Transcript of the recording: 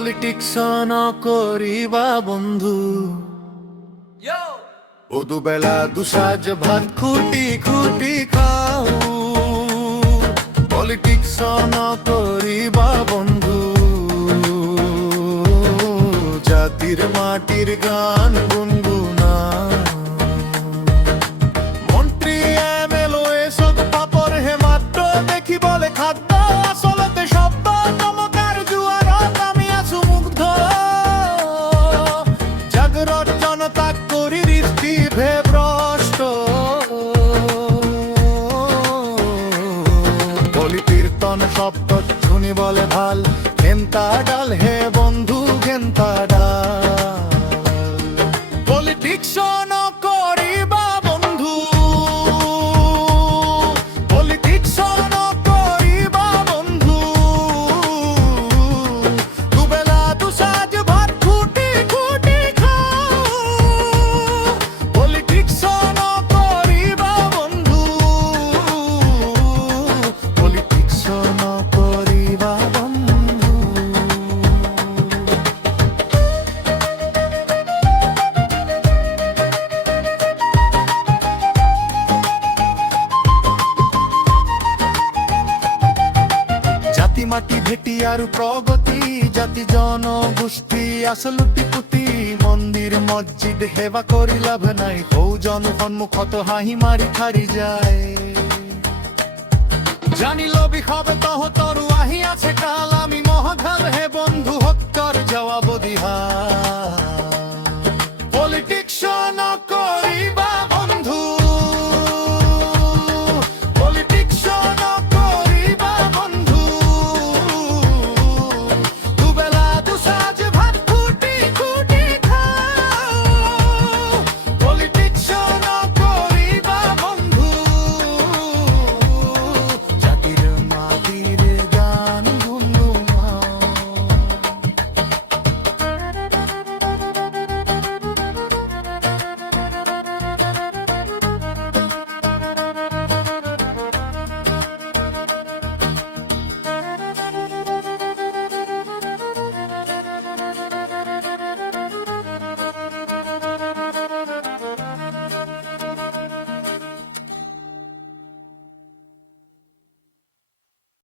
Politics নকরিবা বন্ধু, ও দুবেলা দুসাজ ভাত খুটি খুটি খাও। পলিটিক্স নকরিবা বন্ধু, জাতির মাটির গান গুনগুনা। মন্ত্রী এমএলএ সব পাপড় হে মাত্র দেখি বলে খাদ্য, আসলতে শব্দ চমকার জুয়ারত আমি আছু মুগ্ধ। জাগরত জনতা করি দৃষ্টি ভে ভ্রষ্ট। বলি কীর্তন শব্দ শুনি বলে ভাল, ঘেন্তা ডাল হে বন্ধু ঘেন্তা ডাল। পলিটিক্স নকরিবা বন্ধু, পলিটিক্স নকরিবা বন্ধু, দুবেলা দুসাজ ভাত খুটি খুটি খাও। পলিটিক্স নকরিবা বন্ধু, পলিটিক্স নকরিবা বন্ধু। জাতি মাটি ভেটি আর প্রগতি, জাতি জনগোষ্ঠী আসলুটি পুতি। মন্দির মসজিদ হেবা করি লাভ নাই, হৌ জন সন্মুখত হাঁহি মারি খারি যায়। জানি লবি হবে তহ তরু আহি আছে কালা,